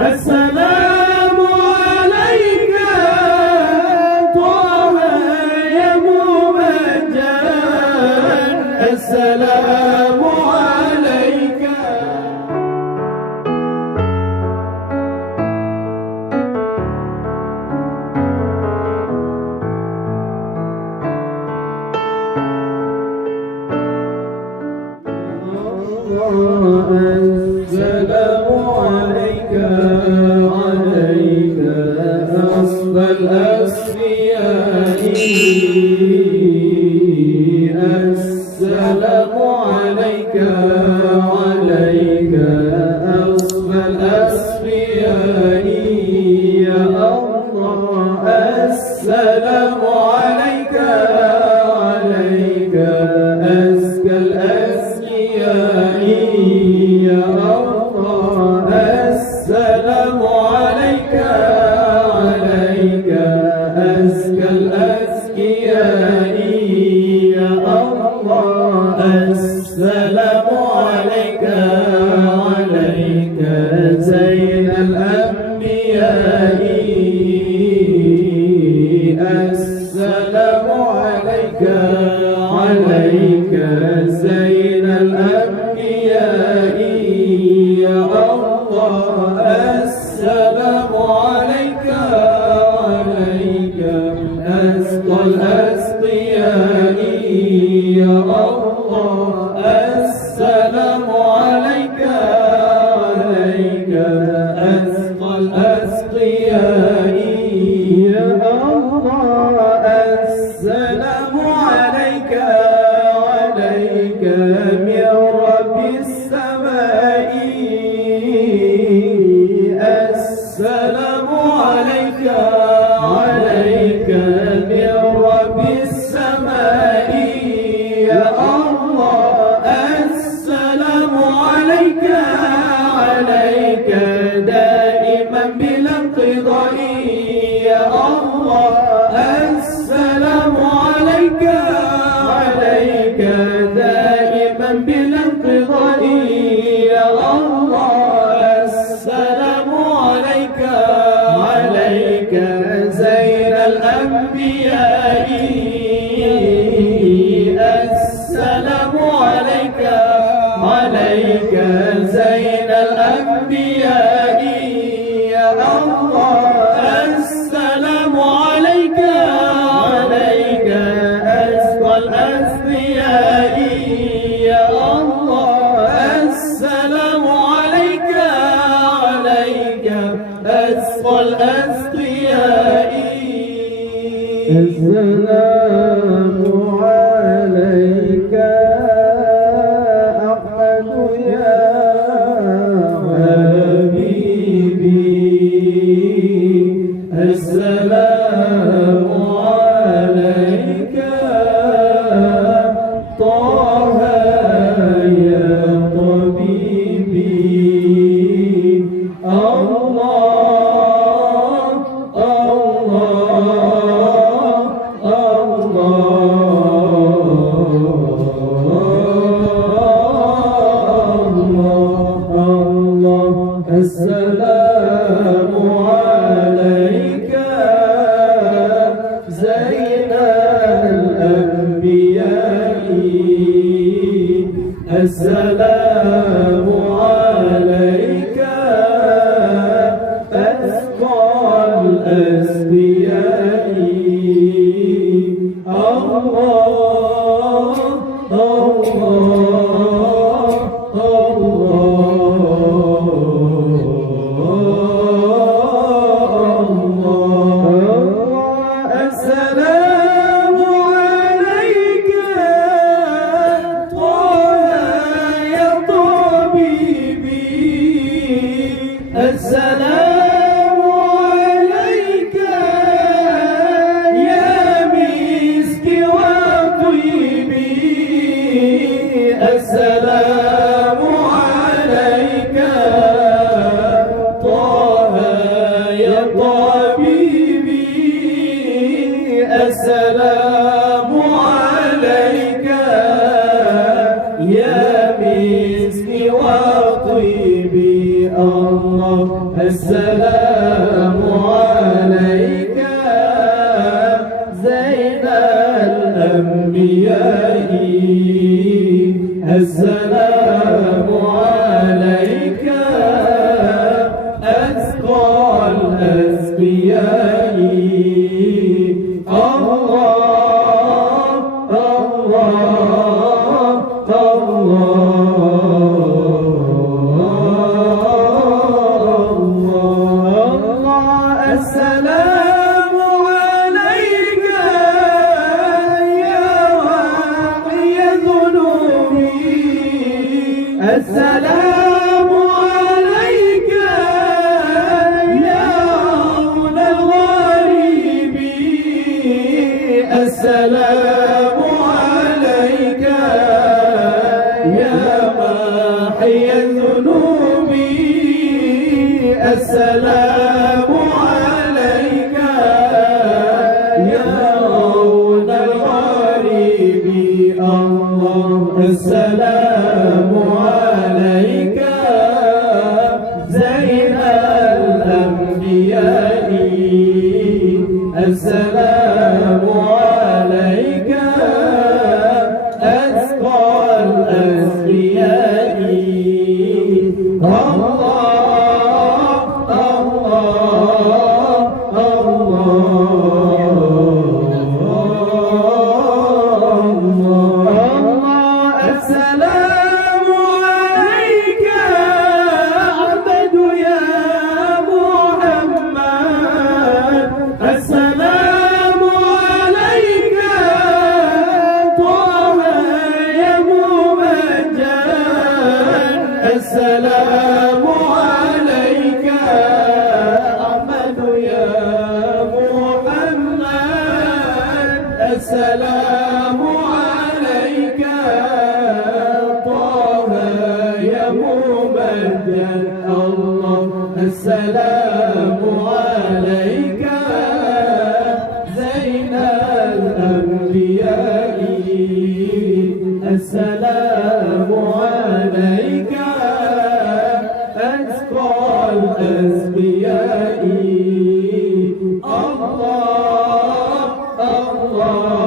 السلام عليك طه يا ممجد السلام عليك السلام عليك عليك أصل الأصفياء السلام عليك عليك أصل الأصفياء يا الله السلام عليك عليك أزكى الأزكياء يا الله السلام عليك عليك أزكى الأزكياء يا الله السلام عليك عليك زين الأنبياء السلام عليك عليك زين الأنبياء يا الله السلام عليك عليك أزكى الأزكياء يا الله السلام عليك عليك أزكى الأزكياء يا الله السلام عليك عليك من رب السماء السلام عليك عليك من رب السماء يا الله السلام عليك عليك دائما بلا انقضاء يا الله السلام عليك عليك دائما بلا انقضاء يا الله السلام عليك عليك زين الأنبياء السلام عليك عليك زين الأنبياء يا الله السلام عليك عليك أزكى الأزكياء يا الله السلام عليك عليك أزكى الأزكياء السلام عليك أحمد يا حبيبي السلام عليك طه يا طبيبي الله الله السلام عليك زين الأنبياء السلام عليك أزكى الأزكياء الله السلام عليك طه يا طبيبي السلام عليك يا مسكي وطيبي السلام عليك طه يا طبيبي السلام عليك يا مسكي وطيبي الله السلام عليك زين الأنبياء السلام عليك أتقى الأزكياء الله الله الله السلام عليك يا واقي ذنوبي السلام عليك يا عون الغريب السلام عليك يا محي الذنوب السلام عليك يا عون الغريب الله السلام عليك زين الأنبياء السلام عليك أتقى الأزكياء الله السلام عليك عبد يا محمد السلام عليك طه يا ممجد السلام عليك عبد يا محمد السلام عليك طه يا ممجد الله السلام عليك زين الأنبياء السلام عليك أتقى الأزكياء الله الله